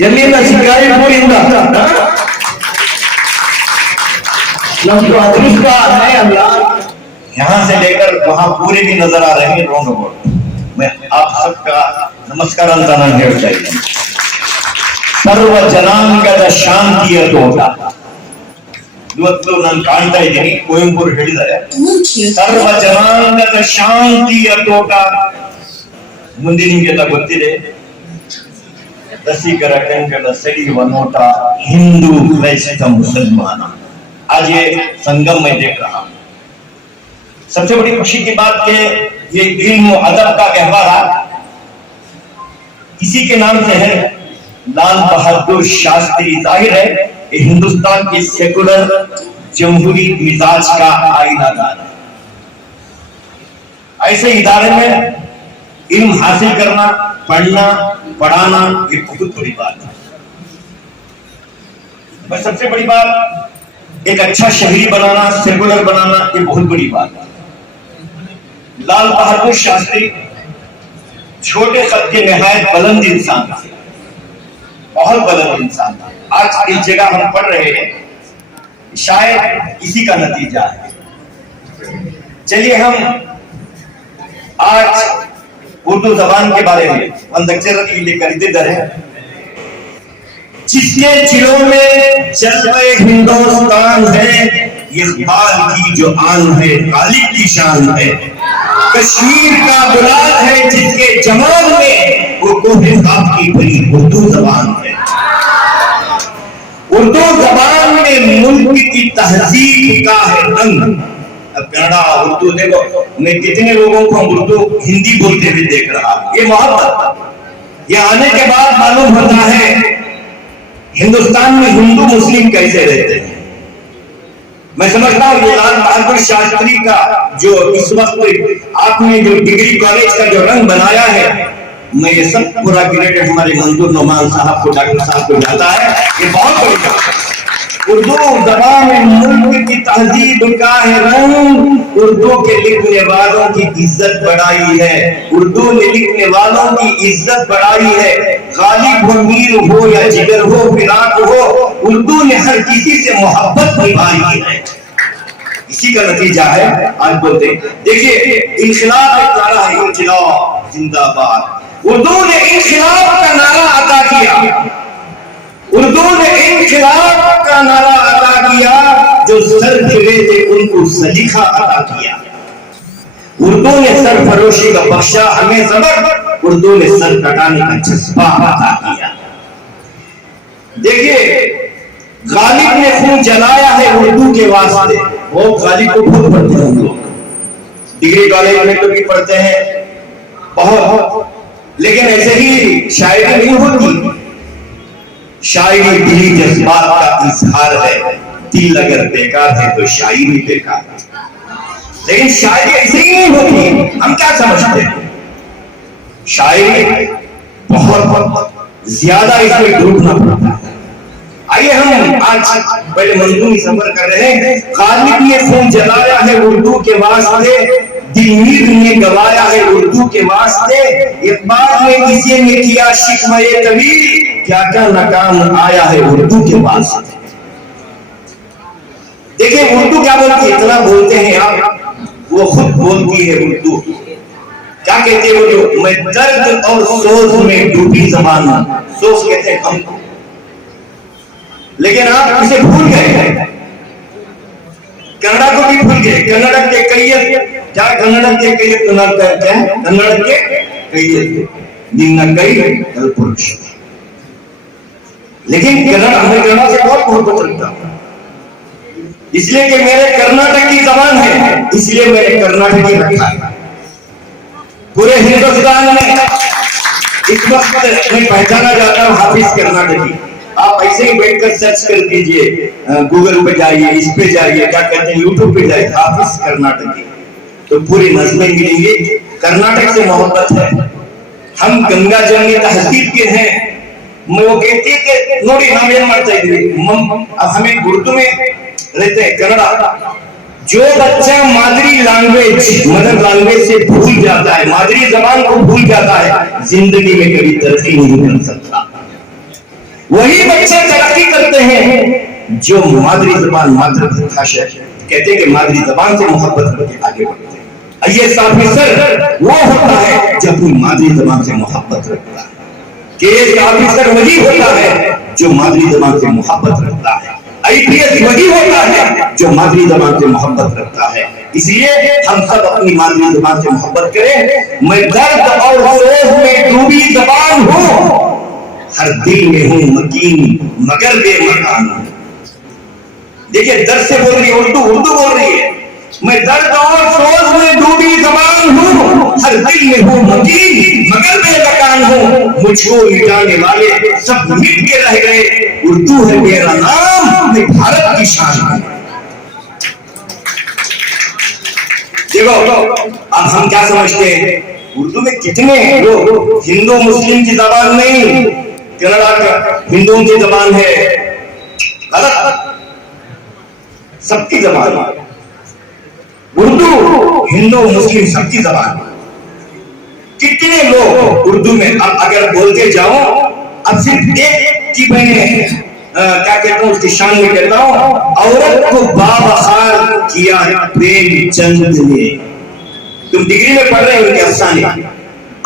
ಜಮೀನ ಶಿಕಾರಿಪುರಿಂದ नमको अदृष्ट है अल्लाह। यहाँ से लेकर वहां पूरे भी नजर आ रहे हैं रोड। मैं आप सबका नमस्कार ಹೇಳ್ತಾ ಇದ್ದೇನೆ। ಸರ್ವ ಜನಾಂಗದ ಶಾಂತಿಯ ತೋಟ ಇವತ್ತು ನಾನು ಕಾಣ್ತಾ ಇದ್ದೀನಿ, ಕುವೆಂಪು ಹೇಳಿದ್ದಾರೆ ಸರ್ವ ಜನಾಂಗದ ಶಾಂತಿಯ ತೋಟ। ಮುಂದೆ ನಿಮಗೆಲ್ಲ ಗೊತ್ತಿದೆ, ರಸಿಕರ ಕಂಗಳ ಸೆಳೆಯುವ ನೋಟ, ಹಿಂದೂ ಕ್ರೈಸ್ತ मुसलमान, आज ये संगम में देख रहा हूं। सबसे बड़ी खुशी की बात है ये इल्म अदब का गहवारा इसी के नाम से है, लाल बहादुर शास्त्री। जाहिर है ये हिंदुस्तान के सेकुलर जमहूरी मिजाज का आईनादार है। ऐसे इदारे में इल्म हासिल करना, पढ़ना, पढ़ाना ये बहुत बड़ी बात है। बस सबसे बड़ी बात एक अच्छा शहरी बनाना, सेकुलर बनाना ये बहुत बड़ी बात है। लाल बहादुर शास्त्री छोटे कद के निहायत बुलंद इंसान थे, बहुत बुलंद इंसान था। आज इस जगह हम पढ़ रहे हैं, शायद इसी का नतीजा है। चलिए हम आज उर्दू जबान के बारे में लेकर इधर है। जिसके जिलों में जज्बे हिंदुस्तान है, इकबाल की जो आन है, गालिब की शान है। कश्मीर का गुलाल है जिसके जमाल में वो कोहे खाब की भरी उर्दू जबान है। उर्दू जबान में मुल्क की तहजीब का है रंग। अब कन्नड़ा उर्दू देखो, मैं कितने लोगों को उर्दू हिंदी बोलते हुए देख रहा हूं। ये मोहब्बत, ये आने के बाद मालूम होता है हिंदुस्तान में हिंदू मुस्लिम कैसे रहते हैं। मैं समझता हूं ये लाल बहादुर शास्त्री का जो इस वक्त आपने जो डिग्री कॉलेज का जो रंग बनाया है, मैं ये सब पूरा क्रेडिट हमारे मंजूर नोमान साहब को, डॉक्टर साहब को जाता है। ये बहुत बड़ी बात है। उर्दू जबान में मुल्क की तहजीब का है रंग, उर्दू के लिखने वालों की इज्जत बढ़ाई है, उर्दू ने लिखने वालों की इज्जत बढ़ाई है। गालिब हो, मीर हो या जिगर हो, फिराक हो, उर्दू ने हर किसी से मोहब्बत निभाई है। इसी का नतीजा है आज बोलते। देखिए इंकलाब एक नारा है, इंकलाब जिंदाबाद। उर्दू ने इंकलाब का नारा अदा किया, उर्दू ने इंकलाब का नारा अदा किया। जो सर फिरे थे उनको सलीखा अदा किया। उर्दू ने सरफरोशी का बख्शा हमें सबक, उर्दू ने सर कटाने का जज्बा अदा किया। देखिए गालिब ने खून जलाया है उर्दू के वास्ते। वो गालिब को बहुत पढ़ते हैं हम लोग, डिग्री कॉलेज में तो भी पढ़ते हैं बहुत, लेकिन ऐसे ही शायरी नहीं होती। शायरी दिली जज्बात का इजहार है, दिल अगर बेकार है तो शायरी बेकार है। लेकिन शायरी ऐसे ही नहीं होती। हम क्या समझते हैं, शायरी बहुत ज्यादा इसमें डूबना पड़ता है। आइए हम आज पहले मंजूरी सफर कर रहे हैं। गालिब ने खून जलाया है उर्दू के वास्ते, दिलमीर ने गवाया है उर्दू के वास्ते। इकबाल ने किसी ने किया शिकवे कभी, क्या क्या नाकाम आया है उर्दू के वास्ते। देखिए उर्दू क्या बोलती है, इतना बोलते हैं आप, वो खुद बोलती है उर्दू। क्या कहते हैं वो, जो मैं दर्द और सोच में डूबी जबान, सोच कहते हैं हम, लेकिन आप इसे भूल गए, कन्नड़ा को भी भूल गए। कन्नड़ के कई क्या, कन्नड़ के कई क्या, कन्नड़ के कई निम्न कई पुरुष। लेकिन कन्नड़ हमें कन्नड़ से बहुत मोहब्बत रखता हूं, इसलिए कि मेरे कर्नाटक की जबान है, इसलिए मैंने कर्नाटकी रखा है। पूरे हिंदुस्तान में इस वक्त मैं पहचाना जाता हूं हाफिज कर्नाटकी। आप ऐसे ही बैठकर सर्च कर दीजिए, गूगल पे जाइए, इस पे जाइए, क्या कहते हैं यूट्यूब पे जाइए, हाफिज कर्नाटकी, तो पूरी नज़में मिलेंगी। कर्नाटक से मोहब्बत है, हम गंगा जमनी तहजीब के हैं। वो कहती है कि नोड़ी हम ये मारता है, अब हमें उर्दू में रहते हैं कन्नड़ा। जो बच्चा मादरी लैंग्वेज, मदर लैंग्वेज से भूल जाता है, मादरी जबान को भूल जाता है, जिंदगी में कभी तरक्की नहीं कर सकता। वही बच्चे तरक्की करते हैं जो मादरी जबान मातृभाषा कहते हैं कि मादरी जबान से मोहब्बत करके आगे बढ़ते हैं। आईएएस ऑफिसर वो होता है जो अपनी मादरी जबान से मोहब्बत रखता है। केएस ऑफिसर वही होता है जो मादरी जबान से मोहब्बत रखता है। आईपीएस वही होता है जो मादरी जबान से मोहब्बत रखता है। इसलिए हम सब अपनी मादरी जबान से मोहब्बत करें। मैं दर्द और सोच में डूबी जबान हूं, हर दिल में हूं मकीन मगर बेमकान हूं। देखिए दर्द से बोल रही है, उर्दू बोल रही है। मैं दर्द और सोच में डूबी जबान हूं, हर दिल में हूं मकीन मगर बेमकान हूं। मुझको मिटाने वाले सब मिट के रह गए, उर्दू है मेरा नाम, मैं भारत की शान हूं। देखो अब हम क्या समझते हैं, उर्दू में कितने लोग हिंदू मुस्लिम की जबान नहीं, कन्नड़ा का हिंदुओं की जबान है, गलत, सबकी जबान है। उर्दू हिंदू मुस्लिम सबकी जबान है। कितने लोग उर्दू में अब अगर बोलते जाओ, अब सिर्फ एक की मैंने क्या कहता हूं उसकी शान में कहता हूं, औरत को बाबखार किया प्रेमचंद ने। तुम डिग्री में पढ़ रहे हो उनके अफसाने,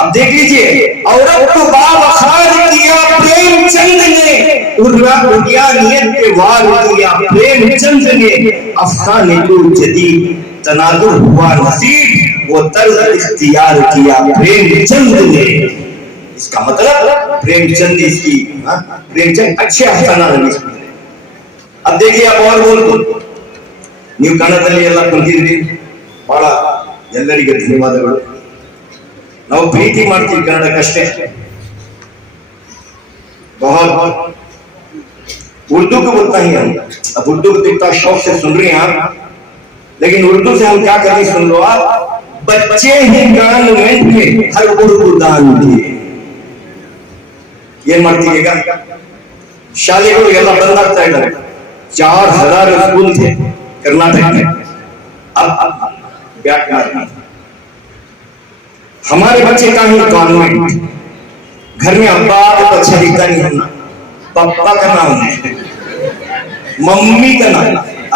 अब देख लीजिए, औरत को बाबखार किया प्रेमचंद ने, उर्यानियत पे वार किया प्रेमचंद ने, अफसाने को जदीद तनाजुर हुआ नसीब, वो तर्ज इख्तियार किया प्रेमचंद ने। इसका मतलब प्रेमचंद इसकी प्रेमचंद अच्छे अफसाना रिलीज कर रहे। अब देखिए अब और बोल दो, ನೀವು ಕನ್ನಡದಲ್ಲಿ ಎಲ್ಲ ಕಲ್ತಿದ್ರಿ, ಬಹಳ ಎಲ್ಲರಿಗೆ ಧನ್ಯವಾದಗಳು। ನಾವು ಪ್ರೀತಿ ಮಾಡ್ತೀವಿ ಕನ್ನಡಕ್ಕಷ್ಟೇ, बहुत उर्दू को बोलता ही हम। अब उर्दू को कितना शौक से सुन रहे हैं आप, लेकिन उर्दू से हम क्या करें सुन लो आप, बच्चे ही गवर्नमेंट में हर उर्दू दान दिए। ಏನ್ ಮಾಡ್ತೀವಿ ಈಗ, ಶಾಲೆಗಳು ಎಲ್ಲ ಬಂದ್ ಆಗ್ತಾ ಇದ್ದಾರೆ। 4000 स्कूल थे कर्नाटक में, अब बैक मारना। हमारे बच्चे का ही कॉन्वेंट, घर में अब्बा तो अच्छा दिखता नहीं होना, पापा का नाम है, मम्मी का नाम,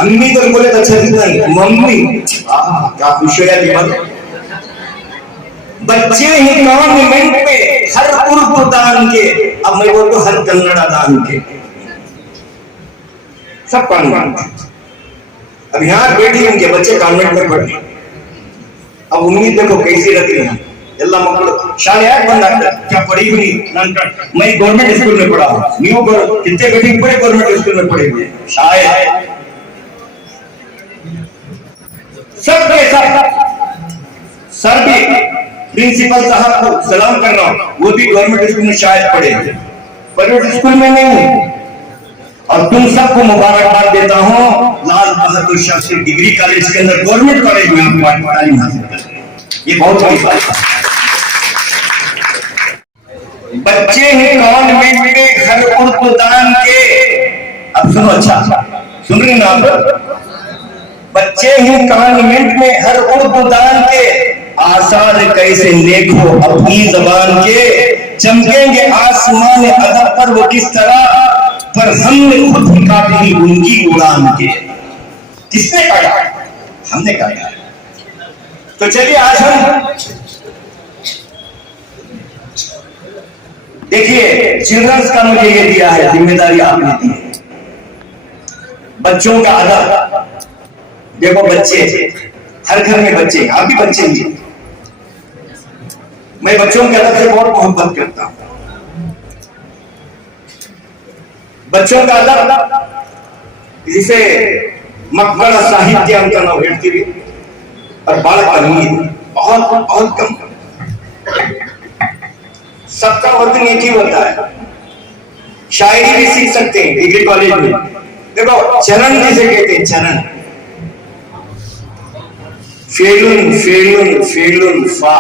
अम्मी तो बोले तो अच्छा दिखता नहीं, मम्मी क्या खुश हो जाती बात। बच्चे ही गवर्नमेंट में हर उर्दू दान के, अब मैं बोलता हर कन्नड़ा दान के, सब कॉन्वेंट। अब यहाँ बैठी उनके बच्चे कॉन्वेंट में पढ़े, अब उम्मीद देखो कैसी रहती है। ಎಲ್ಲ ಮಕ್ಕಳು ಶಾಲೆ ಯಾಕೆ ಬಂದ್ ಆಗ್ತಾರೆ, क्या पढ़ी हुई मैं गवर्नमेंट स्कूल में पढ़ा हूँ, ನೀವು कितने बेटी पढ़े गवर्नमेंट स्कूल में पढ़े हुए, शायद सब के सब सर भी प्रिंसिपल साहब को सलाम कर रहा हूँ, वो भी गवर्नमेंट स्कूल में शायद पढ़े, प्राइवेट स्कूल में नहीं। और तुम सबको मुबारकबाद देता हूँ, लाल बहादुर शास्त्री डिग्री कॉलेज के अंदर गवर्नमेंट कॉलेज में आप तालीम हासिल कर रहे हैं, ये बहुत बड़ी बात है। बच्चे ही गवर्नमेंट में हर उर्दू दान के, अब सुनो अच्छा सुन रही ना आप, बच्चे ही गवर्नमेंट में हर उर्दू दान के, आसार कैसे देखो अपनी जबान के, चमकेंगे आसमान अदब पर वो किस तरह, पर हमने खुद ही काटी उनकी उड़ान के। किसने काटा, हमने काटा। तो चलिए आज हम देखिए, चिल्ड्रंस का मुझे ये दिया है, जिम्मेदारी आपने दी है, बच्चों का अदब। देखो बच्चे, हर घर में बच्चे, आप भी बच्चे ही, मैं बच्चों के अदब से बहुत मोहब्बत करता हूं। बच्चों का अदब जिसे मಕ್ಕಳ ಸಾಹಿತ್ಯ ಅಂತ ನಾವು ಹೇಳ್ತೀವಿ, और बालक का नींद बहुत बहुत कम, सबका वजन एक ही होता है। शायरी भी सीख सकते हैं डिग्री कॉलेज में। देखो चरण जिसे कहते हैं, चरण, फेलुन फेलुन फेलुन फा,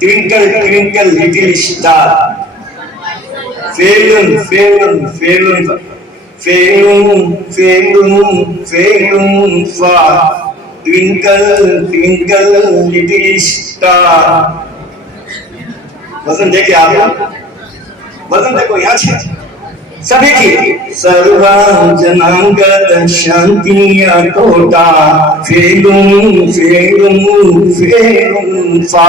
ट्विंकल ट्विंकल लिटिल स्टार, फेलुन फेलुन फेलुन फेलुन फेलुन फेलुन फा, ट्विंकल ट्विंकल लिटिल स्टार। वजन देखे आप, वजन देखो यहाँ छे सभी की सर्वजनांगत शांतिया तोटा फेलुम फेलुम फेलुम फा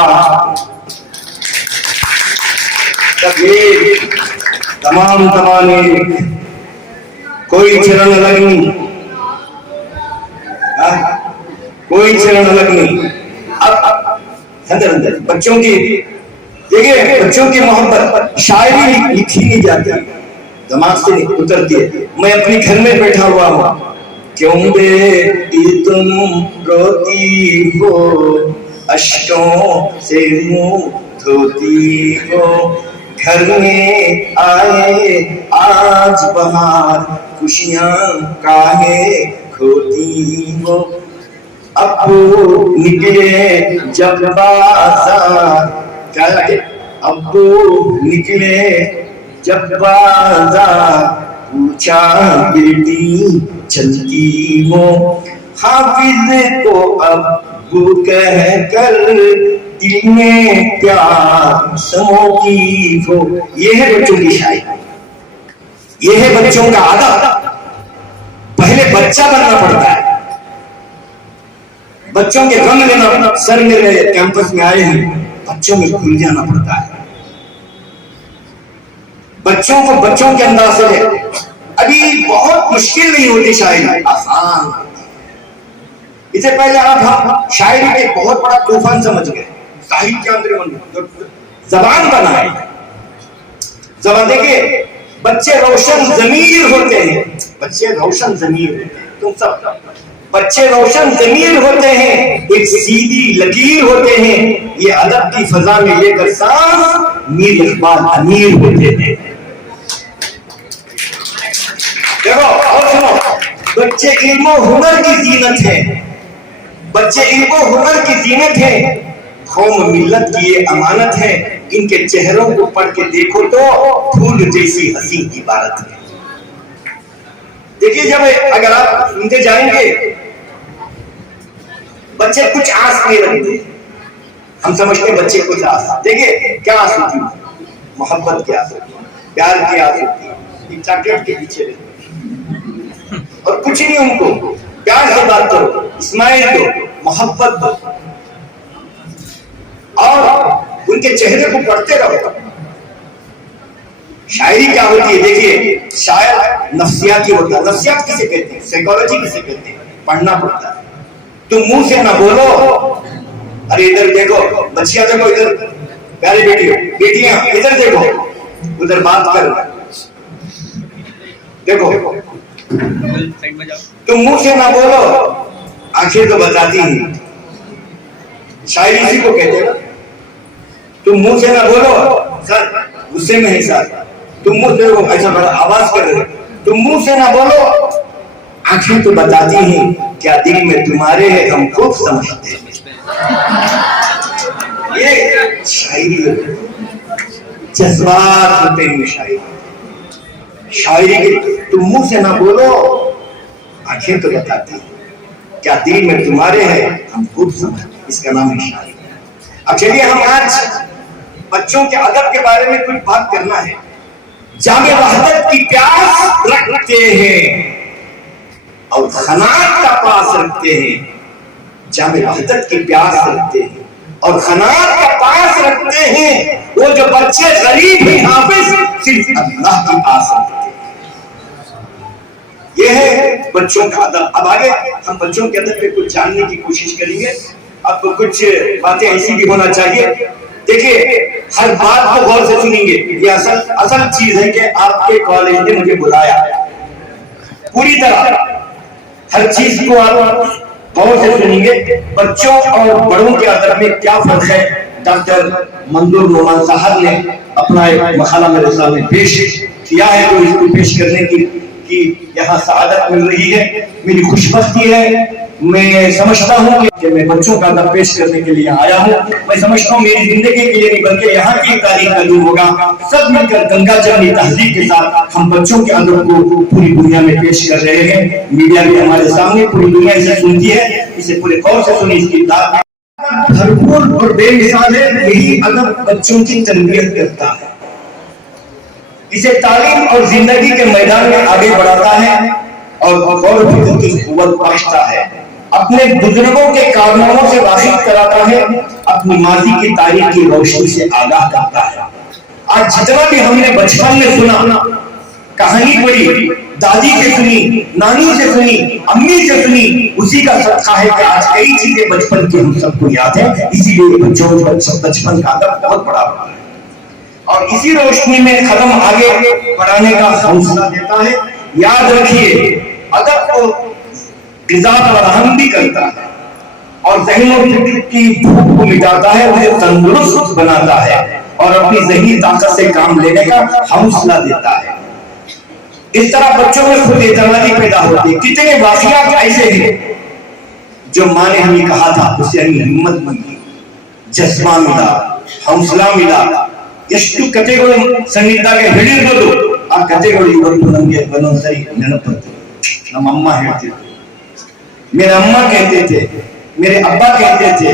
तमाम तमाने कोई चरण अलग नहीं, कोई चरण अलग नहीं। अब अंदर अंदर बच्चों की देखिए, बच्चों की मोहब्बत शायरी लिखी नहीं जाती, दिमाग से उतरती है। मैं अपने घर में बैठा हुआ हूँ, क्यों बेटी तुम रोती हो, अश्कों से मुंह धोती हो, घर में आए आज बहार, खुशियां काहे खोती हो। अब्बू निकले जब बाजार, क्या लगे? अब्बू निकले जब बाजार, पूछा बेटी चलती हो, हाफिज को अब्बू कह कर दिल में प्यार समोती हो। ये है बच्चों की शायरी, ये है बच्चों का आदत। पहले बच्चा बनना पड़ता है, बच्चों के गम लेना। सर मेरे कैंपस में आए हैं, बच्चों में खुल जाना पड़ता है, बच्चों को बच्चों के अंदाज से। अभी बहुत मुश्किल नहीं होती शायरी, आसान। इससे पहले आप शायरी के बहुत बड़ा तूफान समझ गए, साहित्य जबान बनाए। जबान देखिए, बच्चे रोशन जमीर होते हैं, बच्चे रोशन जमीर होते हैं। तुम सब बच्चे रोशन जमीर होते हैं, एक सीधी लकीर होते हैं, ये अदब की फजा में लेकर सांस मीर इकबाल अमीर होते हैं। देखो और सुनो, बच्चे इल्म हुनर की जीनत है, बच्चे इल्म हुनर की जीनत है, कौम मिल्लत की ये अमानत है। इनके चेहरों को पढ़ के देखो तो फूल जैसी हसीन इबारत है। देखिए, जब अगर आप सुनते जाएंगे, बच्चे कुछ आस नहीं रखते। हम समझते बच्चे कुछ आस, देखिए क्या आस होती है? मोहब्बत की आस होती है, प्यार की आस होती है, चॉकलेट के पीछे और कुछ नहीं। उनको प्यार से बात करो, स्माइल दो, मोहब्बत दो, और उनके चेहरे को पढ़ते रहो। शायरी क्या होती है? देखिए, शायर नफ्सियाती होता है। नफ्सियात किसे कहते हैं? साइकोलॉजी किसे कहते हैं? पढ़ना पड़ता है। तुम मुंह से ना बोलो, अरे इधर देखो, बच्चियां देखो, इधर प्यारी बेटी, बेटियां इधर देखो, उधर बात कर, देखो। तुम मुंह से ना बोलो, आंखें तो बताती हैं। शायरी इसी को कहते हैं। तुम मुंह से ना बोलो, सर गुस्से में है सर, तुम मुंह से ऐसा बड़ा आवाज कर रहे, तुम मुंह से ना बोलो, आंखें तो बताती हैं, क्या दिल में तुम्हारे है हम खूब समझते हैं। ये शायरी, जज्बात होते हैं शायरी। शायरी के तुम मुंह से ना बोलो, आंखें तो बताती हैं, क्या दिल में तुम्हारे है हम खूब समझते हैं। इसका नाम है शायरी। अब चलिए, हम आज बच्चों के अदब के बारे में कुछ बात करना है। जामे वहदत की प्यास रखते हैं और खनात का पास रखते हैं। जामे वहदत की प्यास रखते हैं और खनात का पास रखते हैं। वो जो बच्चे गरीब हैं, हाफिज सिर्फ अल्लाह की आस रखते हैं। ये है बच्चों का अदब। अब आगे हम बच्चों के अदब पे कुछ जानने की कोशिश करेंगे। अब कुछ बातें ऐसी भी होना चाहिए। देखिए, हर बात को गौर से सुनेंगे। ये असल चीज है कि आपके कॉलेज ने मुझे बुलाया, पूरी तरह हर चीज को आप गौर से सुनेंगे। बच्चों और बड़ों के अदब में क्या फर्क है, डॉक्टर मंजूर नोमान साहब ने अपना एक मकाला मेरे सामने पेश किया है, तो इसको पेश करने की यहाँ सआदत मिल रही है, मेरी खुशबख्ती है। मैं समझता हूँ कि मैं बच्चों का अदब पेश करने के लिए आया हूँ। मैं समझता हूँ मेरी जिंदगी के लिए नहीं, बल्कि यहाँ की तारीख का दिन होगा। सब मिलकर गंगा जमनी तहजीब के साथ हम बच्चों के अदब को पूरी दुनिया में पेश कर रहे हैं। मीडिया भी हमारे सामने, पूरी दुनिया इसे सुनती है। इसे पूरे गौर से सुनी, इसकी भरपूर और बेमिसाल है। यही अदब बच्चों की तरबियत करता है। इसे तालीम और जिंदगी के मैदान में आगे बढ़ाता है और गौर फिक्र की कुव्वत बख्शता है, अपने बुजुर्गों के कारनामों से वाकिफ कराता है, अपनी माजी की तारीख की रोशनी से आगाह करता है। आज जितना भी हमने बचपन में सुना, कहानी पढ़ी, दादी से सुनी, नानी से सुनी, अम्मी से सुनी, उसी का सदका है कि आज कई चीजें बचपन की हम सबको याद है। इसीलिए बच्चों बचपन का अदब बहुत बड़ा होता है और इसी रोशनी में कदम आगे बढ़ाने का हौसला देता है। याद रखिए, अदब को ग़िज़ा फराहम भी करता है और ज़हन और फिक्र की भूख को मिटाता है, उसे तंदुरुस्त बनाता है और अपनी ज़हनी ताकत से काम लेने का हौसला देता है। इस तरह बच्चों में खुद एतमादी पैदा होती है। कितने वाक़ियात ऐसे हैं जो माँ ने हमें कहा था, उसे हमें हिम्मत मिली, जज्बा मिला, हौसला मिला। ಎಷ್ಟು ಕಥೆಗಳು ಸಣ್ಣಿದ್ದಾಗ ಹೇಳಿರ್ಬೋದು, ಆ ಕಥೆಗಳು ಇವತ್ತು ನಮಗೆ ಒಂದೊಂದ್ಸರಿ ನೆನಪುತ್ತೆ। ನಮ್ಮ ಅಮ್ಮ ಹೇಳ್ತಿದ್ರು, मेरे अम्मा कहते थे, मेरे अब्बा कहते थे,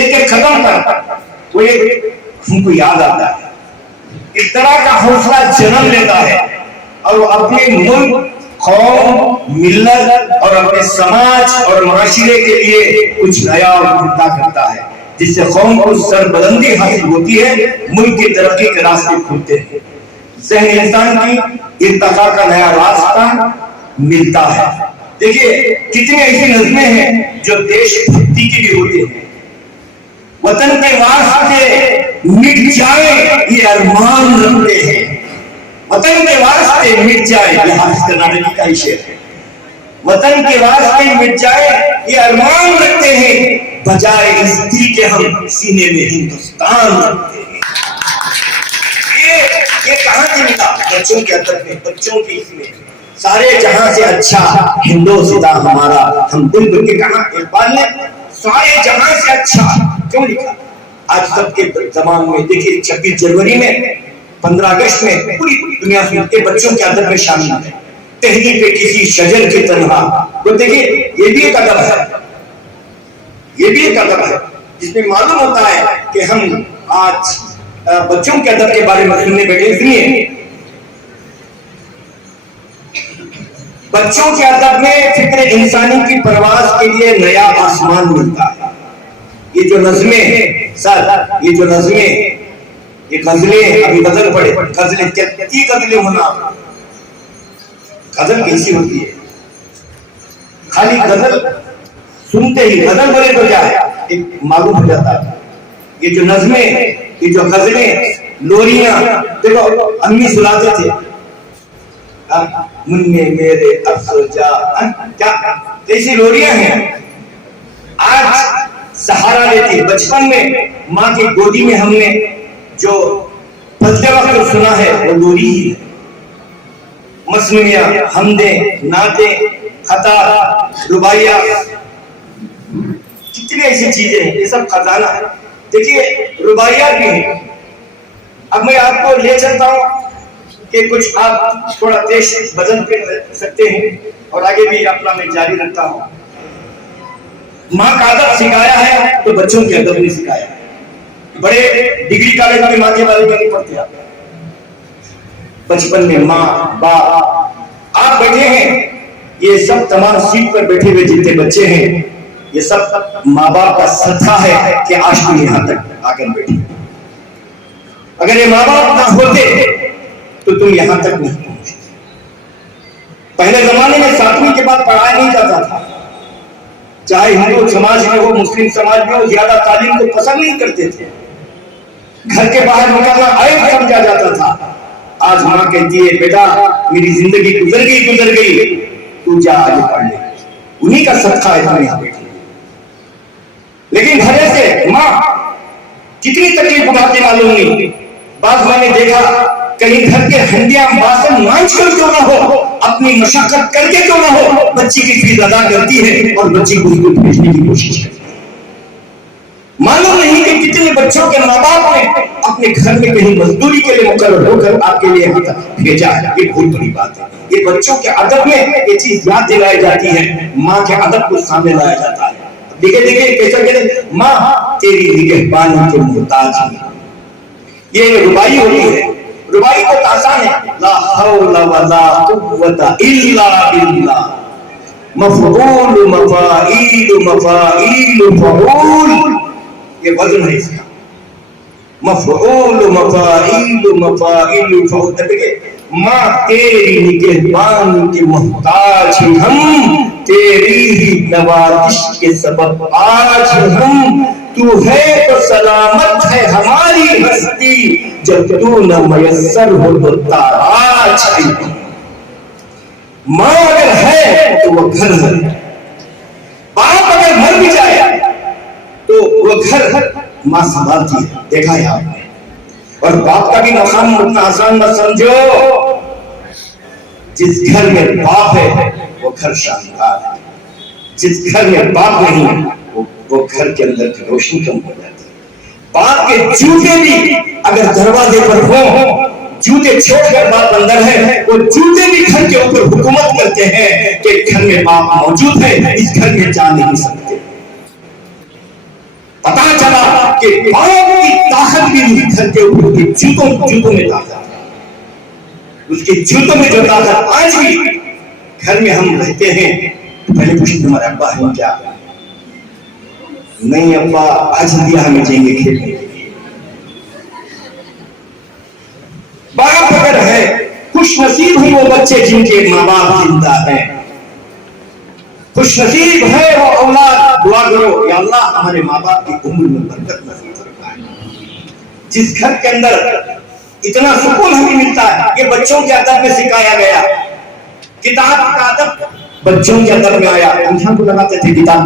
एक एक कदम पर वो हमको याद आता है। इस तरह का हौसला जन्म लेता है और अपने मुल्क, कौम, मिल्लत और अपने समाज और माशरे के लिए कुछ नया और उम्दा करता है, जिससे कौम को सरबलंदी हासिल होती है, मुल्क की तरक्की के रास्ते खुलते हैं, ज़हन इंसान की इर्तिका का नया रास्ता मिलता है। देखिए कितनी ऐसी नज़में हैं जो देशभक्ति की भी होती है। वतन के वास्ते मिट जाए ये अरमान रखते हैं, वतन के वास्ते मिट जाए, ये हाफिज कर्नाटकी का ही शेर है। वतन के वास्ते मिट जाए ये अरमान रखते हैं, बजाय इस्ती के हम सीने में हिंदुस्तान रखते हैं। ये कहां से मिला? बच्चों के अंदर में, बच्चों की इसमें सारे जहां से अच्छा हिंदुस्तान हमारा, हम दिल भर के कहा इकबाल ने सारे जहां से अच्छा क्यों लिखा? आज सबके जमान में देखिए 26 जनवरी में, 15 अगस्त में पूरी दुनिया के बच्चों के अंदर में शामिल है। तहरी पे किसी शजर की तरह, तो देखिए ये भी एक अदब है, ये भी एक अदब है जिसमें मालूम होता है कि हम आज बच्चों के अदब के बारे में सुनने बैठे। सुनिए, बच्चों के अदब में फिक्र इंसानी की परवाज के लिए नया आसमान मिलता है। ये जो नज़में हैं सर, ये जो नज़में, ये गजलें, अभी गजल पढ़े, गजलें कितनी गजलें होना, गजल कैसी होती है? खाली गजल सुनते ही गजल बोले तो जाए एक मालूम हो जाता है। ये जो नज़में, ये जो गजलें, लोरियां, देखो अम्मी सुनाते थे, मुन्ने मेरे अफसोजा, क्या ऐसी लोरियां हैं आज सहारा लेती है। बचपन में माँ की गोदी में हमने जो पलते वक्त सुना है वो लोरी ही है। मसनूया, हमदे, नाते, खता, रुबाइया, कितनी ऐसी चीजें हैं, ये सब खजाना है। देखिए रुबाइया भी है। अब मैं आपको ले चलता हूँ कि कुछ आप थोड़ा तेज बदल पे सकते हैं और आगे भी अपना मैं जारी रखता हूँ। माँ का अदब सिखाया है तो बच्चों के अदब नहीं सिखाया है। बड़े डिग्री कॉलेज में माँ के बारे में नहीं पढ़ते आप। बचपन में माँ बाप आप बैठे हैं, ये सब तमाम सीट पर बैठे हुए जितने बच्चे हैं, ये सब माँ बाप का सदका है कि आज तुम यहाँ तक आकर बैठे। अगर ये माँ बाप ना होते तो तुम यहां तक नहीं पहुंचे। पहले जमाने में 7वीं के बाद पढ़ाया नहीं जाता था, चाहे हिंदू समाज में हो, मुस्लिम समाज में हो, ज्यादा तालीम को पसंद नहीं करते थे। घर के बाहर निकलना ऐब समझा जाता था। आज माँ कहती है बेटा मेरी जिंदगी गुजर गई, तू जा आगे पढ़ ले। उन्हीं का सदका है तुम यहाँ बैठे। लेकिन घरे से माँ कितनी तकलीफ उठाती मालूम नहीं। बात मैंने देखा कहीं घर के हंडिया बासन मांझ कर क्यों ना हो, अपनी मशक्कत करके क्यों ना हो, बच्ची की फीस अदा करती है और बच्ची को स्कूल भेजने की कोशिश करती है। मालूम नहीं कि कितने बच्चों के माँ बाप ने अपने घर में कहीं मजदूरी के लिए मुकर्रर होकर आपके लिए भेजा है। ये बहुत बड़ी बात है। ये बच्चों के अदब में ये चीज याद दिलाई जाती है, माँ के अदब को सामने लाया जाता है। देखिए कैसा कहते, माँ तेरी निगहबानी के मोहताज है। ये रुबाई होती है। रुबाई को आसान है, ला हौला वला कुव्वता इल्ला बिल्लाह, मफ़ऊल मफ़ाइल मफ़ाइल फ़ऊल, ये वजन है इसका, मफ़ऊल मफ़ाइल मफ़ाइल फ़ऊल। देखिए, माँ तेरी निगहबानी के मोहताज हम, तेरी ही नवाजिश के सबब आज हम, तू है तो सलामत है हमारी हस्ती, जब तू न मयस्सर हो तो ताराज है। माँ अगर है तो वो घर है, बाप अगर मर भी जाए तो वो घर माँ संभालती है, देखा है आपने। और बाप का भी मकाम उतना आसान मत समझो, जिस घर में बाप है वो घर शानदार है, जिस घर में बाप नहीं वो घर के अंदर की रोशनी कम हो जाती है। बाप के जूते भी अगर दरवाजे पर हो, जूते छोड़कर बाप अंदर है, वो जूते भी घर के ऊपर हुकूमत करते हैं कि घर में बाप मौजूद है, इस घर में जा नहीं सकते। पता चला कि बाप की ताकत भी नहीं घर के ऊपर की जूतों में ताकत है, उसके जूतों में जो ताकत आज भी घर में हम रहते हैं। तो पहले पूछते हमारे अब्बा है क्या? नहीं अब्बा, आज दिया हमें जाएंगे खेलने। बाप अगर है, खुश नसीब है वो बच्चे जिनके माँ बाप जिंदा हैं, खुश नसीब है वो औलाद। दुआ करो, या अल्लाह हमारे माँ बाप की उम्र में बरकत नसीब फरमाए। जिस घर के अंदर इतना सुकून हमें मिलता है, ये बच्चों के अदब में सिखाया गया, किताब का अदब बच्चों के अंदर में आया। हम को लगाते थे किताब,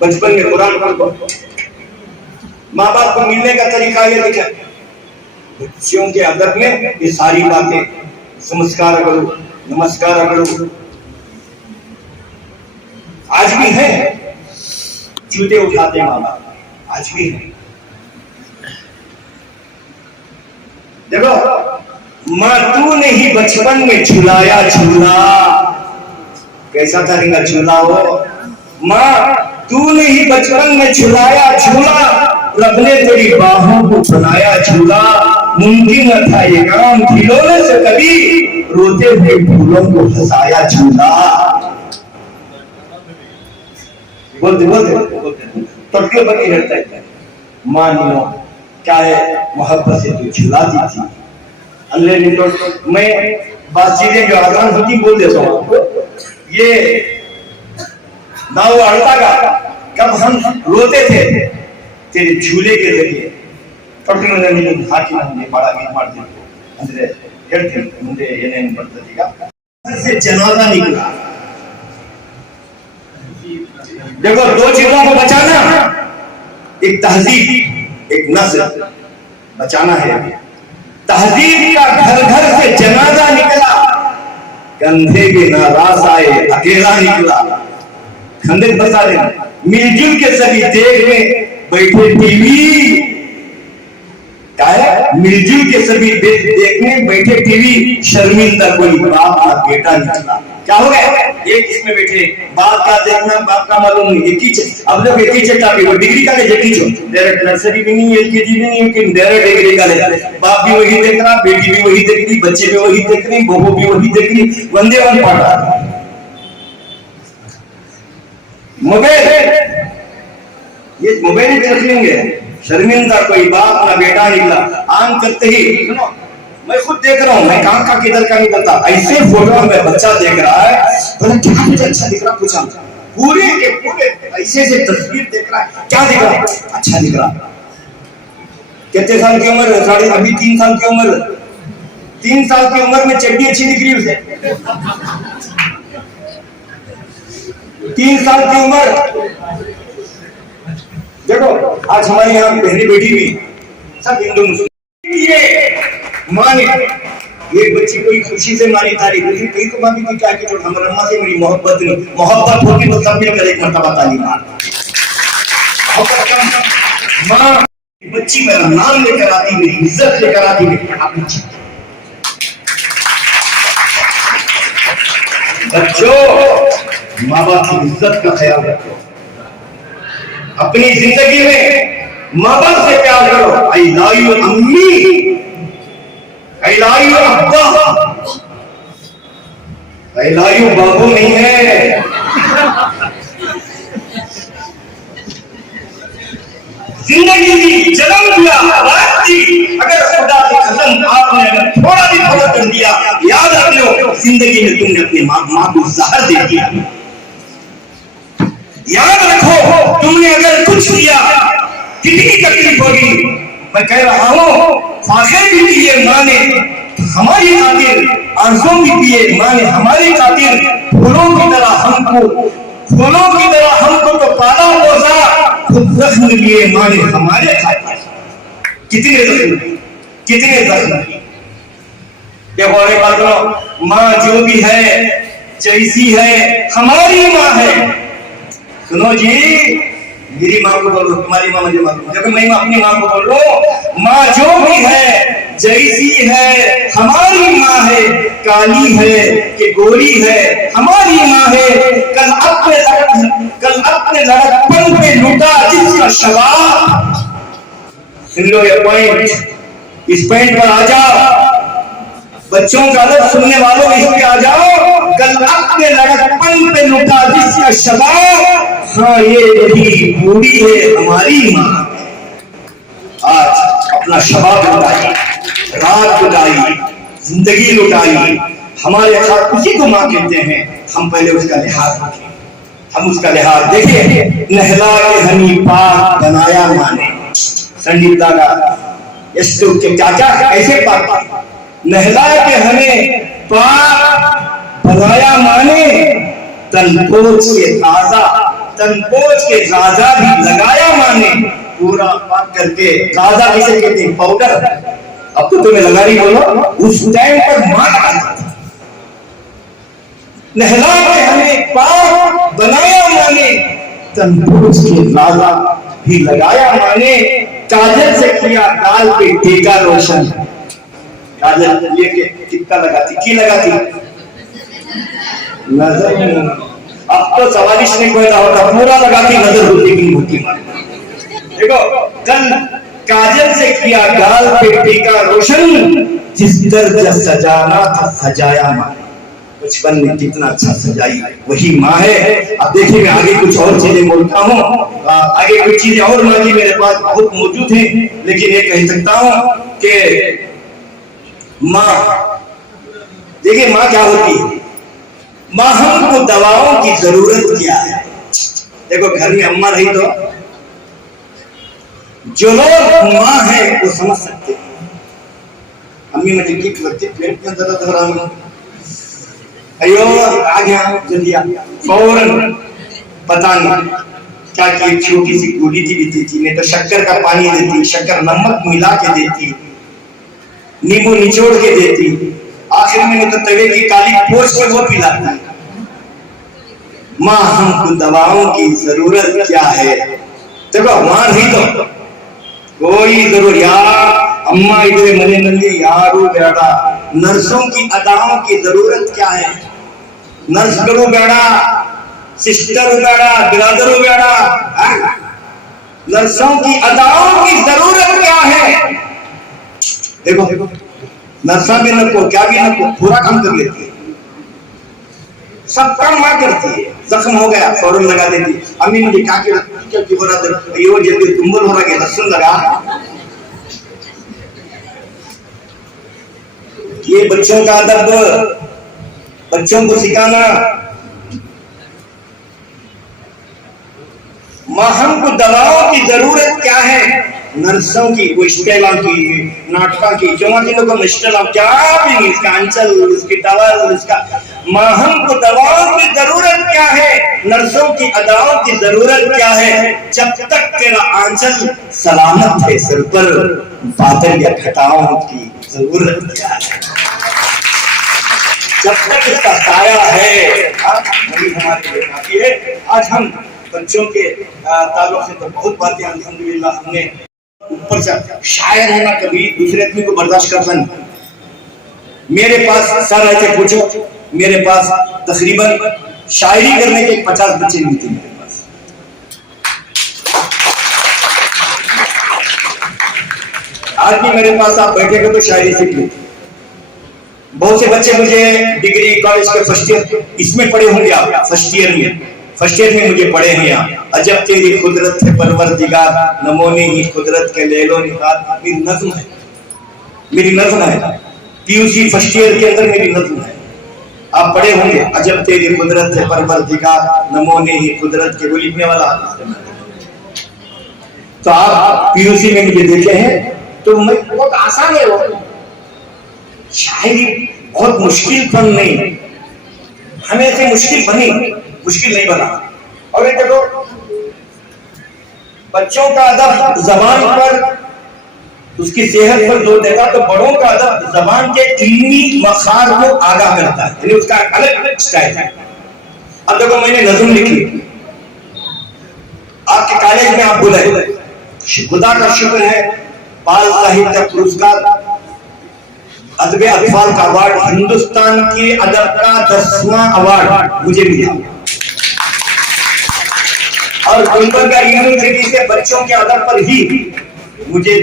बचपन में कुरान पढ़ो, माँ बाप को मिलने का तरीका ये लिखा, बच्चों के अदब में ये सारी बातें, संस्कार करो, नमस्कार करो। आज भी है, जूते उठाते माँ बाप, आज भी है। देखो, माँ तूने ही बचपन में झुलाया झूला, कैसा करेगा झूला हो? माँ तूने ही बचपन में झुलाया झूला, रब ने तेरी बाहों को बनाया झूला, मुमकिन न था ये काम खिलौने से कभी, रोते हुए फूलों को हंसाया झूला। बोलते तटके बनी रहता है, माँ नो क्या है मोहब्बत से तू झुलाती थी। अल्लाह तो मैं बात चीजें जो आसान होती बोल देता हूँ आपको। ये दाऊ अड़ता का कब हम रोते थे तेरे झूले के जरिए, ಪಟ್ಟಣದ ನೀನು ಹಾಕಿ ನಮಗೆ ಬಹಳ ಇದು ಮಾಡ್ತಿದ್ರು, ಅಂದ್ರೆ ಹೇಳ್ತೀನಿ ಮುಂದೆ ಏನೇನು ಬರ್ತದೆ। ಈಗ से जनाजा निकला। देखो, दो चीजों को बचाना, एक तहजीब, एक नस्ल बचाना है। तहजीब का घर घर से जनाजा निकला, कंधे के नाराज आए अकेला निकला। कंधे बसा रहे, मिलजुल के सभी देखने बैठे टीवी, क्या है मिलजुल के सभी देखने बैठे टीवी, शर्मिंदा कोई बाप का बेटा निकला। क्या हो गया? एक इसमें बैठे बाप का देखना, बाप का मालूम नहीं, एक ही अब लोग एक ही चट्टा पे डिग्री का ले डायरेक्ट नर्सरी भी नहीं, एलकेजी भी नहीं, लेकिन डायरेक्ट डिग्री का ले। बाप भी वही देख रहा, बेटी भी वही देख रही, बच्चे भी वही देख रही, बहू भी वही देख रही, वंदे वन पढ़ रहा। मोबाइल, ये मोबाइल भी रख लेंगे, शर्मिंदा कोई बाप ना बेटा निकला। आम करते ही सुनो, मैं खुद देख रहा हूँ, मैं कहाँ का किधर का नहीं पता, ऐसे फोटो में बच्चा देख रहा है, बोले क्या मुझे अच्छा दिख रहा, पूछा पूरे के पूरे ऐसे से तस्वीर देख रहा है, क्या दिख रहा, अच्छा दिख रहा। कितने साल की उम्र? साढ़े अभी 3 साल की उम्र। 3 साल की उम्र में चड्डी अच्छी दिख रही उसे। 3 साल की उम्र। देखो, आज हमारे यहाँ बहनी बेटी भी सब हिंदू मुस्लिम, ये माने एक बच्ची कोई खुशी से मारी ताली, दूसरी कहीं तो मानी कि क्या कि जो हमारे अम्मा से मेरी मोहब्बत नहीं, मोहब्बत होगी तो सब मिलकर एक मर्तबा ताली मार। माँ बच्ची मेरा नाम लेकर आती, मेरी इज्जत लेकर आती, बच्चों माँ बाप की इज्जत का ख्याल रखो, अपनी जिंदगी में माँ बाप से प्यार करो। आई लव यू अम्मी, आई लव यू अब्बा, आई लव यू बाबू नहीं है। जिंदगी की जन्म दिया रात थी, अगर खुदा से खत्म आपने अगर थोड़ा भी थोड़ा कर दिया, याद रख लो जिंदगी में तुमने अपनी माँ को जहर दे दिया। याद रखो तुमने अगर कुछ किया कितनी तकलीफ होगी। मैं कह रहा हूं फाखिर भी किए माँ ने हमारी खातिर, आंसू भी पिए माँ ने हमारी खातिर, फूलों की तरह हमको तो पाला पोसा, खुद जख्म लिए माँ ने हमारे खातिर। कितने जख्म। देखो अरे बात, माँ जो भी है जैसी है हमारी माँ है। सुनो जी, मेरी माँ को बोलो, तुम्हारी माँ मुझे मालूम, देखो मैं अपनी माँ को बोल रहा हूँ, माँ जो भी है जैसी है हमारी माँ है, काली है कि गोरी है हमारी माँ है। कल अपने लड़कपन पे लुटा जिसका शबाब। सुन लो ये पॉइंट, इस पॉइंट पर आ जाओ, बच्चों का अदब सुनने वालों इस पे आ जाओ। कल अपने लड़कपन पे लुटा जिसका शबाब, हाँ ये भी बूढ़ी है हमारी माँ। आज अपना शबाब लुटाई, रात लुटाई, जिंदगी लुटाई, हमारे साथ उसी को माँ कहते हैं। हम पहले उसका लिहाज रखें, हम उसका लिहाज देखें। नहला के हनी पाक बनाया माँ ने, संगीत दादा यशु के चाचा ऐसे पाक, नहला के हमें पाक बनाया माँ ने, तनपोच के गाजा भी लगाया माँ ने, पूरा पाक करके। गाजा किसे कहते हैं? पाउडर। अब तो तुम्हें लगा रही बोलो, उस टाइम पर माँ लगाता था। नहला के हमें पाक बनाया माँ ने, तनपोच के गाजा भी लगाया माँ ने, काजल से किया गाल पे टीका रोशन। काजल लेके टिक्का लगाती, की लगाती नजर। अब तो सवालिश नहीं पैदा होता, पूरा लगाती नजर होती की होती। देखो कल काजल से किया गाल पे टीका रोशन, जिस दर्द सजाना था सजाया माँ। बचपन में कितना अच्छा सजाई वही माँ है। अब देखिए मैं आगे कुछ और चीजें बोलता हूँ, आगे कुछ चीजें और माँ की मेरे पास बहुत मौजूद है, लेकिन ये कह सकता हूँ कि माँ, देखिए माँ क्या होती है। माँ हमको दवाओं की जरूरत क्या है। देखो घर में अम्मा रही तो जो लोग माँ है वो समझ सकते हैं। अम्मी मुझे ठीक लगती, पेट में दर्द हो रहा है, अयो आ गया जल्दी आ, फौरन पता नहीं क्या कि एक छोटी सी गोली थी देती थी, नहीं तो शक्कर का पानी देती, शक्कर नमक मिला के देती, नींबू निचोड़ के देती, आखिर में तो तवे की काली पोछ के वो पिलाती। माँ हमको दवाओं की जरूरत क्या है। देखो माँ नहीं तो कोई जरूर यार अम्मा इधर मने नंदी यारो बेड़ा, नर्सों की अदाओं की जरूरत क्या है। नर्स करो बेड़ा, सिस्टर बेड़ा, ब्रदर बेड़ा, नर्सों की अदाओं की जरूरत क्या है। देखो नर्सा भी नको, क्या भी नको, पूरा काम कर लेती है, सब काम मां करती है। जख्म हो गया फौरन लगा देती। अम्मी मुझे क्या की बोला यो जल्दी तुम्बल हो रहा है लहसुन लगा। ये बच्चों का अदब, बच्चों को सिखाना। मां हमको दवाओं की जरूरत क्या है। नर्सों की, वो स्टेला की, नाटका की, चौमातिलों को स्टेला क्या भी, इसका अंचल, इसकी टवल, इसका। मां हमको दवाओं की जरूरत क्या है, नर्सों की अदाओं की जरूरत क्या है। जब तक तेरा आंचल सलामत है सिर पर, बादल या घटाओं की जरूरत क्या है। जब तक इसका साया है, वही हमारे लिए काफी है। आज हम बच्चों के ताल्लुक से तो बहुत बातें अल्हम्दुलिल्लाह हमने ऊपर से। शायर है ना कभी दूसरे आदमी को बर्दाश्त करता नहीं। मेरे पास सर ऐसे पूछो, मेरे पास तकरीबन शायरी करने के 50 बच्चे नहीं थे मेरे पास। आज भी मेरे पास आप बैठेगा तो शायरी सीख लेते। बहुत से बच्चे मुझे डिग्री कॉलेज के फर्स्ट ईयर इसमें पढ़े होंगे आप, फर्स्ट ईयर में मुझे पढ़े हैं यहाँ। अजब तेरी कुदरत है परवरदिगार, नमोने ही कुदरत के ले लो निकाल। मेरी नज्म है पीयूसी फर्स्ट ईयर के अंदर मेरी नज्म है, आप पढ़े होंगे। अजब तेरी कुदरत है परवरदिगार, नमोने ही कुदरत के, वो लिखने वाला। तो आप पीयूसी में मुझे देखे हैं तो मैं बहुत आसान है वो शायरी, बहुत मुश्किल फन नहीं, हमें ऐसे मुश्किल नहीं बना। और ये देखो बच्चों का अदब जबान पर, उसकी सेहत पर जोर देता, तो बड़ों का अदब जबान के इल्मी मखार को आगाह करता है, यानी उसका अलग स्टाइल है। अब देखो मैंने नज़्म लिखी, आपके कॉलेज में आप बुलाए, खुदा का शुक्र है बाल साहित्य पुरस्कार, अदब अतफाल का अवार्ड, हिंदुस्तान के अदब का 10वां अवार्ड मुझे मिला। और गुलबर्गा यूनिवर्सिटी से बच्चों के अदब पर ही मुझे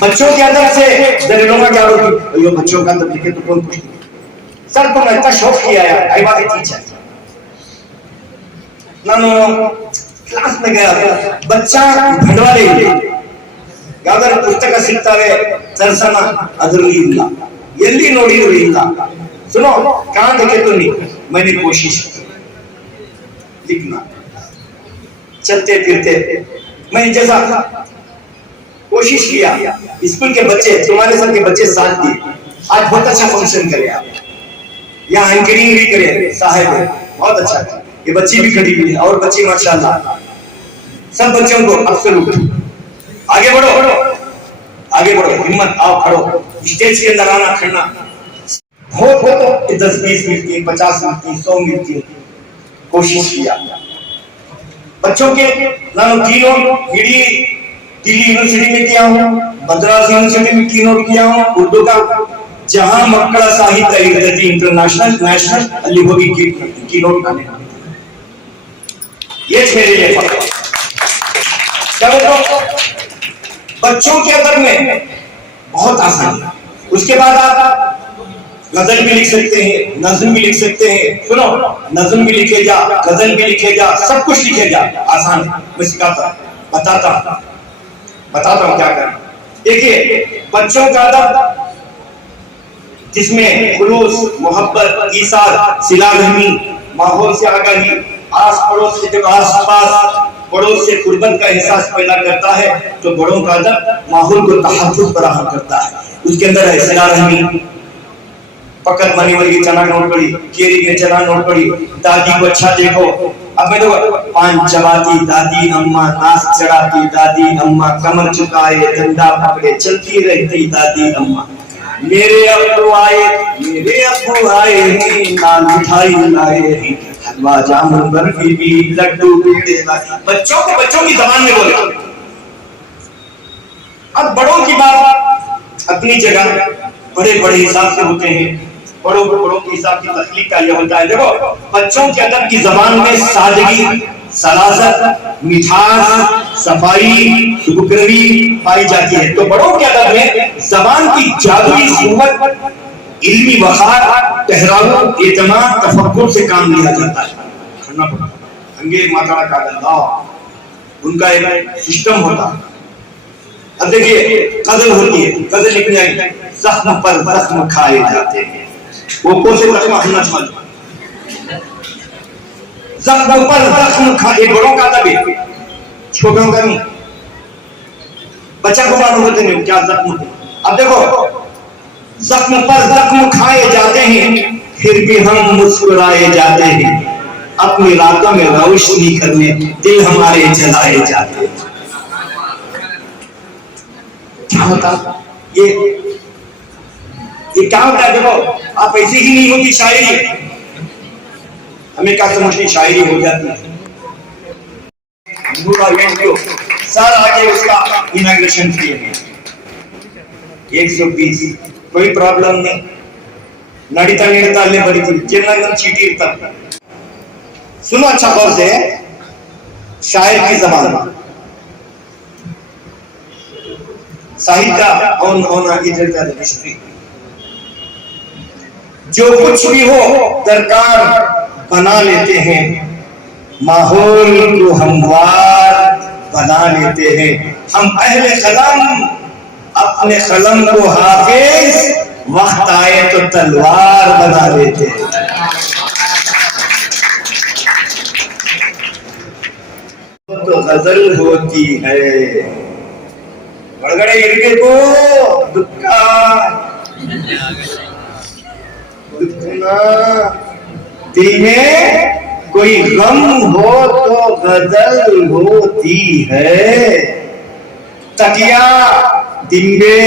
बच्चों के अदब से दरिलोमा क्या होगी, यो बच्चों का अदब लिखे तो कौन पूछेगा सर, तुम इतना शौक किया है, आई बात टीचर नो क्लास में गया बच्चा भंडवाले ಯಾವ್ದಾರ ಪುಸ್ತಕ ಸಿಗ್ತಾರೆ ತರ್ಸನ ಅದರಲ್ಲಿ ಇಲ್ಲ, ಎಲ್ಲಿ ನೋಡಿದ್ರು ಇಲ್ಲ। सुनो कहां देखे तो नहीं, मैंने कोशिश लिखना चलते फिरते मैंने जैसा कोशिश किया, स्कूल के बच्चे तुम्हारे सब के बच्चे साथ दिए, आज बहुत अच्छा फंक्शन करे आप, यहाँ एंकरिंग भी करे साहब, बहुत अच्छा। ये बच्ची भी खड़ी हुई है और बच्ची माशाल्लाह, सब बच्चों को अब्सोल्यूट आगे बढ़ो आगे बढ़ो, हिम्मत आओ खड़ो, स्टेज के अंदर आना खड़ना हो तो 10-20 मिनट की, 50 मिनट की, 100 मिनट की कोशिश किया। बच्चों के नानो कीनोट दिल्ली यूनिवर्सिटी में किया हूँ, मद्रास यूनिवर्सिटी में कीनोट किया हूँ उर्दू का, जहां मक्कड़ा साहित्य इंटरनेशनल नेशनल अली होगी कीनोट करने, ये मेरे लिए चलो। तो बच्चों के अदब में बहुत आसान है। उसके बाद आप गजल भी लिख सकते हैं, नज़्म भी लिख सकते हैं। सुनो नज़्म भी लिखे जा, गजल भी लिखे जा, सब कुछ लिखे जा, आसान है। मैं सिखाता बताता हूं क्या करना। देखिए बच्चों का अदब जिसमें खुलूस, मोहब्बत, ईसार, सिला रहमी, माहौल से आगाही, आस पड़ोस से जब आस पास पड़ोस से कुर्बत का एहसास पैदा करता है, तो बड़ों का अदब माहौल को तहफ़्फ़ुज़ फराहम करता है। उसके अंदर है सिला रहमी, पकड़ मनी वाली चना नोट पड़ी, केरी में चना नोट पड़ी, दादी को अच्छा देखो। अब मैं देखो पान चबाती दादी अम्मा, नाक चढ़ाती दादी अम्मा, कमर झुकाए डंडा पकड़े चलती रहती दादी अम्मा, मेरे अब्बू आए नान मिठाई लाए, हलवा जामुन बर्फी भी लड्डू पेड़े लाए। बच्चों की जबान में बोला। अब बड़ों की बात अपनी जगह, बड़े हिसाब से होते हैं, बड़ों के हिसाब की तख्लीक का यह होता है। देखो बच्चों के अदब की जबान में सादगी, सलासत, मिठास, सफाई, सुबुकरवी पाई जाती है, तो बड़ों के अदब में जबान की जादुई कुव्वत, इल्मी वखार, ठहराव, एतमाद, तफक्कुर से काम लिया जाता है। अंगे माता का गंदा उनका एक सिस्टम होता है। अब देखिए गजल होती है, गजल लिखने आई, जख्म पर जख्म खाए जाते हैं, वो कौन से जख्म हन्ना चालू, जख्म पर जख्म खाए, बड़ों का अदब है, छोटों का नहीं। बच्चा को मालूम होते नहीं क्या जख्म। अब देखो जख्म पर जख्म खाए जाते हैं, फिर भी हम मुस्कुराए जाते हैं, अपनी रातों में रोशनी करने दिल हमारे जलाए जाते हैं। क्या होता ये क्या होता है? देखो आप ऐसी ही नहीं होती शायरी, हमें क्या समझती शायरी हो जाती है। सर आगे उसका इनॉग्रेशन किए 120, कोई प्रॉब्लम नहीं, नड़ीता अल्ले बड़ी जिन्ना चीटी इर्ता। सुनो अच्छा गौर से शायर की जबान, साहित्य होना हिस्ट्री, जो कुछ भी हो दरकार बना लेते हैं, माहौल को हमवार बना लेते हैं। हम अहले कलम अपने कलम को हाफिज, वक्त आए तो तलवार बना लेते हैं। तो गजल होती है गड़गड़े इर्गे को दुक्का दुखना दिल में कोई गम हो तो गजल होती है। तकिया दिंगे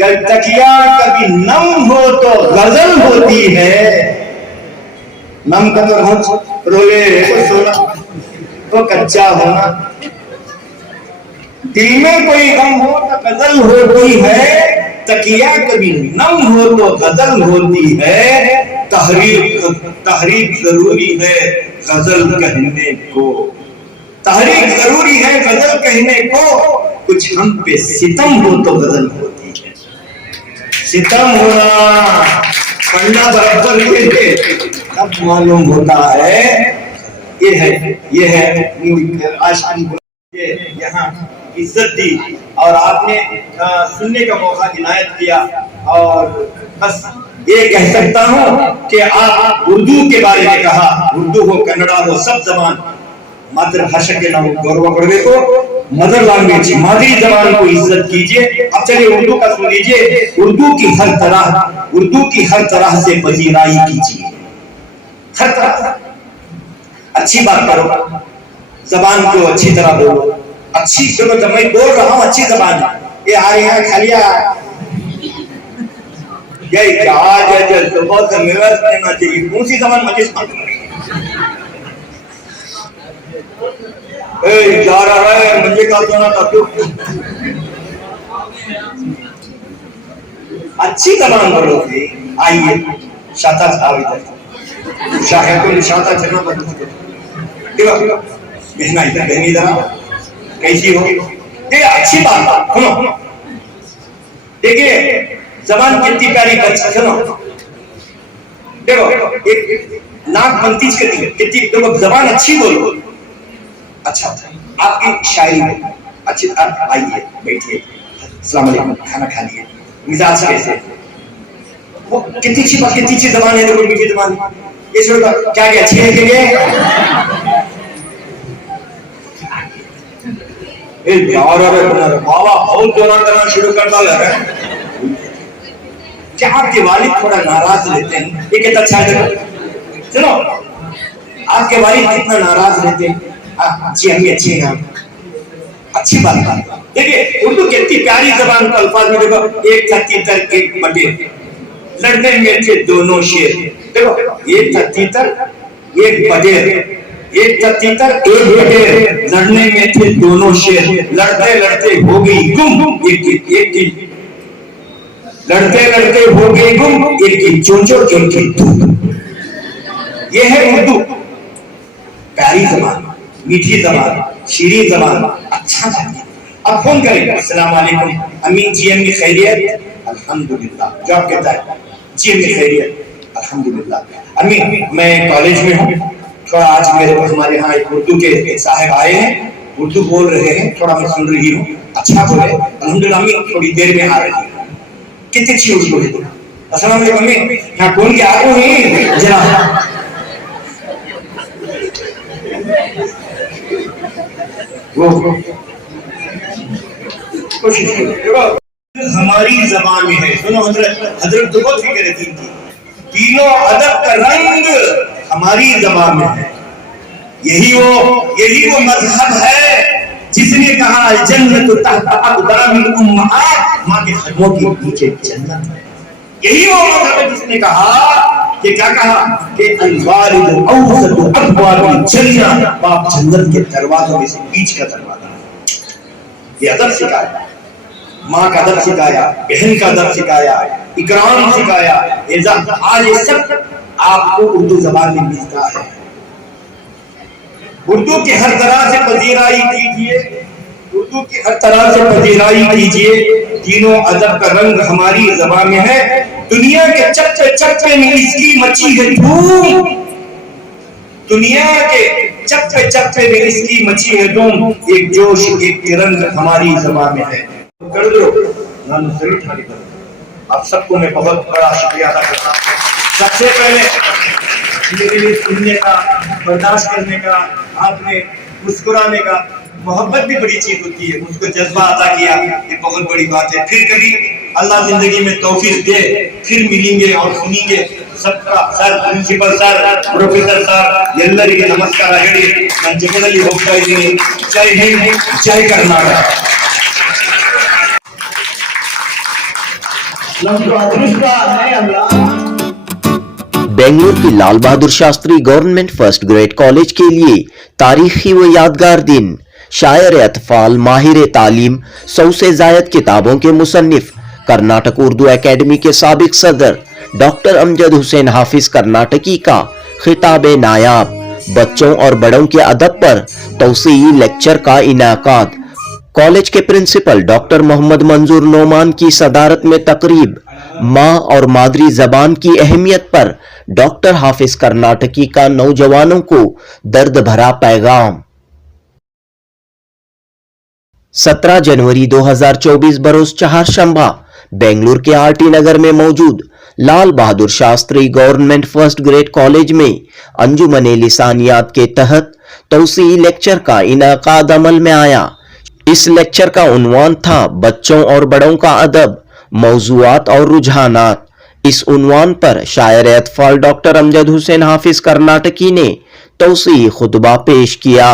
तकिया कभी नम हो तो गजल होती है। नम का तो बहुत रोले सोना तो कच्चा होना, दिल में कोई गम हो तो गजल होती है। तकिया कभी नम हो तो गजल होती है। तहरीक जरूरी है गजल कहने को, तहरीक जरूरी है गजल कहने को। कुछ हम पे सितम हो तो गजल होती है। सितम होना पढ़ना बराबर के तब मालूम होता है। ये है आज यहाँ इज्जत दी और आपने सुनने का मौका इनायत किया। और बस ये कह सकता हूँ कि आप उर्दू के बारे में कहा, उर्दू हो कन्नड़ा हो सब जबान मातृभाषा के नाम गौरव करने को, मदर लैंग्वेज मादरी जबान को इज्जत कीजिए। अब चलिए उर्दू का सुन लीजिए। उर्दू की हर तरह से पजीराई कीजिए, हर तरह अच्छी बात करो, जबान को अच्छी तरह बोलो, अच्छी चलो जब मैं बोल रहा हूँ अच्छी जबान है। ये आ रही है खालिया ये आज बहुत मेवाज करना चाहिए। कौन सी जबान मजे जा रहा है मुझे का सोना था क्यों। अच्छी जबान बोलोगे। आइए शाता साहब इधर शाह को शाता चलना बंद बहना इधर बहनी इधर कैसी हो ये अच्छी बात सुनो। देखिए जबान कितनी प्यारी बच्चा सुनो। देखो एक नाक बनती कितनी देखो जबान अच्छी बोलो। अच्छा आपकी शायरी अच्छी। आइए बैठिए, अस्सलाम वालेकुम, खाना खा लिए, मिजाज कैसे? वो कितनी अच्छी बात, कितनी अच्छी जबान है। देखो मीठी जबान ये सुनो क्या क्या अच्छी है बाबा बहुत जोरा करना शुरू कर डाला है। क्या आपके वालिद थोड़ा नाराज रहते हैं? ये कितना अच्छा है। चलो आपके वालिद कितना नाराज रहते हैं। जी हम अच्छे हैं, अच्छी बात। देखिए उर्दू कितनी प्यारी जबान का अल्फाज में देखो। एक था तीतर एक बटेर, लड़ने में थे दोनों शेर। देखो एक था तीतर एक बटेर, एक था तीतर एक बटेर, लड़ने में थे दोनों शेर। लड़ते लड़ते हो गई गुम एक की, लड़ते लड़ते हो गई गुम एक की चोचो एक की धूप। ये है उर्दू, प्यारी जबान, मीठी जबान, शीरीन जबान, अच्छा जबान। अब फोन करेंगे अस्सलाम वालेकुम अमीन जी एम की खैरियत? अल्हम्दुलिल्लाह। जवाब कहता है जी एम की खैरियत अल्हम्दुलिल्लाह। अमीन मैं कॉलेज में हूँ, थोड़ा आज मेरे को हमारे यहाँ एक उर्दू के साहब आए हैं, उर्दू बोल रहे हैं, थोड़ा मैं सुन रही हूँ, अच्छा बोले अल्हम्दुलिल्लाह। अमीन थोड़ी देर में आ रही है, कितनी अच्छी उर्दू है। अस्सलाम वालेकुम अमीन, यहाँ कौन के आ रहे हैं जरा वो कोशिश करो। हमारी जबान में है। सुनो हजरत तो बहुत फिक्र की थी। तीनों अदब का रंग हमारी जबान में है। यही वो मजहब है जिसने कहा जन्नत तहत अक़दामिल उम्महात, मां के कदमों के नीचे जन्नत है। यही वो मजहब है जिसने कहा कि क्या कहा कि अल-वालिद औसतु अब्वाबिल जन्नह, बाप जन्नत के दरवाजों में से बीच का दरवाजा। ये अदब सिखाया, माँ का अदब सिखाया, बहन का अदब सिखाया, इकराम सिखाया, इज्जत। आज ये सब आपको उर्दू जबान में मिलता है। उर्दू की हर तरह से पजीराई कीजिए, उर्दू की हर तरह से पजीराई कीजिए, तीनों अदब का रंग हमारी ज़बान में है। दुनिया के चप्पे चप्पे में इसकी मची है धूम, दुनिया के चप्पे चप्पे में इसकी मची है धूम, एक जोश एक तिरंग हमारी ज़बान में है। कर दो नानू जरूर ठाड़ी करो। आप सबको मैं बहुत बड़ा शुक्रिया अदा करता हूँ। सबसे पहले मेरे लिए सुनने का, बर्दाश्त करने का, आपने मुस्कुराने का, मोहब्बत भी बड़ी चीज होती है, उसको जज्बा अदा किया, ये बहुत बड़ी बात है। फिर कभी अल्लाह जिंदगी में तौफीक दे, फिर मिलेंगे और सुनेंगे। सबका sir, principal sir, professor sir ಎಲ್ಲರಿಗೆ ನಮಸ್ಕಾರ ಹೇಳಿ ನಾನು ಜಗದಲ್ಲಿ ಹೋಗ್ತಾ ಇದ್ದೀನಿ। ಜೈ ಹಿಂದ್, ಜೈ ಕರ್ನಾಟಕ। बेंगलुरु की Lal Bahadur Shastri government first grade college के लिए तारीखी व यादगार दिन। शायर अतफाल, माहिर तालीम, 100 से जायद किताबों के मुसन्निफ, कर्नाटक उर्दू एकेडमी के साबिक सदर डॉक्टर अमजद हुसैन हाफिज कर्नाटकी का खिताब नायाब। बच्चों और बड़ों के अदब पर तौसीई लेक्चर का इनाकाद। कॉलेज के प्रिंसिपल डॉक्टर मोहम्मद मंजूर नोमान की सदारत में तकरीब। माँ और मादरी जबान की अहमियत पर डॉक्टर हाफिज कर्नाटकी का नौजवानों को दर्द भरा पैगाम। 17 जनवरी 2024 बरोज चहारशंबा बेंगलुरु के आरटी नगर में मौजूद Lal Bahadur Shastri government first grade college में अंजुमन लिसानियात के तहत तौसीई लेक्चर का इनाकाद अमल में आया। इस लेक्चर का उन्वान था बच्चों और बड़ों का अदब, मौजूआत और रुझानात। इस उन्वान पर शायर अतफाल डॉक्टर अमजद हुसैन हाफिज कर्नाटकी ने तौसीई खुतबा पेश किया।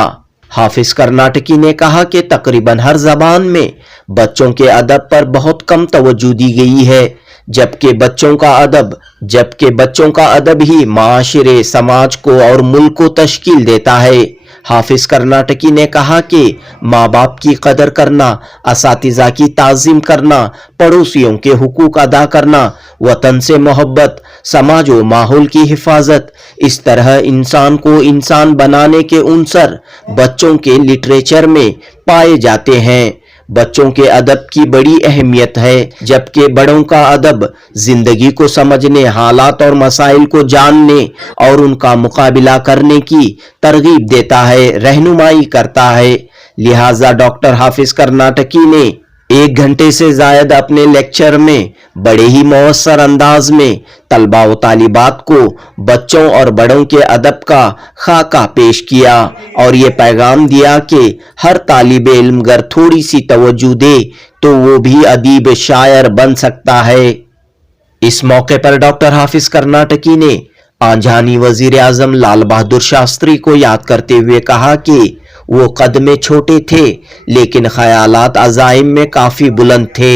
हाफिज कर्नाटकी ने कहा कि तकरीबन हर जबान में बच्चों के अदब पर बहुत कम तवज्जो दी गई है, जबकि बच्चों का अदब ही माशरे, समाज को और मुल्क को तश्कील देता है। हाफिज कर्नाटकी ने कहा कि माँ बाप की कदर करना, असातिज़ा की ताज़ीम करना, पड़ोसियों के हुकूक अदा करना, वतन से मोहब्बत, समाज व माहौल की हिफाजत, इस तरह इंसान को इंसान बनाने के उनसर बच्चों के लिटरेचर में पाए जाते हैं। बच्चों के अदब की बड़ी अहमियत है, जबकि बड़ों का अदब जिंदगी को समझने, हालात और मसाइल को जानने और उनका मुकाबला करने की तरगीब देता है, रहनुमाई करता है। लिहाजा डॉक्टर हाफिज कर्नाटकी ने 1 घंटे से ज्यादा अपने लेक्चर में बड़े ही मौसर अंदाज में तलबा व तालिबात को बच्चों और बड़ों के अदब का खाका पेश किया और ये पैगाम दिया कि हर तालिब इल्म अगर थोड़ी सी तवज्जो दे तो वो भी अदीब शायर बन सकता है। इस मौके पर डॉक्टर हाफिज कर्नाटकी ने आंजानी वजीर आजम लाल बहादुर शास्त्री को याद करते हुए कहा कि वो कद में छोटे थे लेकिन ख्यालात अज़ाइम में काफी बुलंद थे।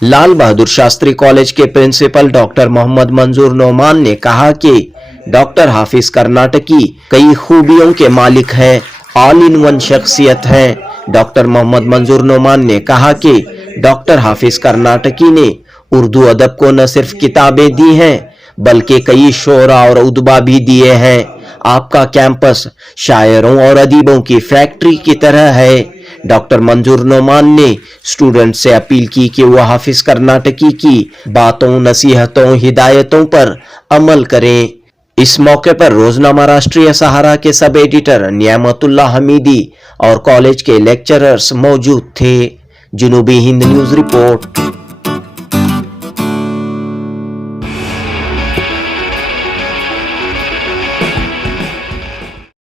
लाल बहादुर शास्त्री कॉलेज के प्रिंसिपल डॉक्टर मोहम्मद मंजूर नोमान ने कहा कि डॉक्टर हाफिज कर्नाटकी कई खूबियों के मालिक हैं, ऑल इन वन शख्सियत हैं। डॉक्टर मोहम्मद मंजूर नोमान ने कहा कि डॉक्टर हाफिज कर्नाटकी ने उर्दू अदब को न सिर्फ किताबें दी हैं बल्कि कई शोरा और उदबा भी दिए हैं। आपका कैंपस शायरों और अदीबों की फैक्ट्री की तरह है। डॉक्टर मंजूर नोमान ने स्टूडेंट से अपील की कि वह हाफिज कर्नाटकी की बातों, नसीहतों, हिदायतों पर अमल करें। इस मौके पर रोजनामा राष्ट्रीय सहारा के सब एडिटर नियामतुल्ला हमीदी और कॉलेज के लेक्चरर्स मौजूद थे। जुनूबी हिंद न्यूज रिपोर्ट।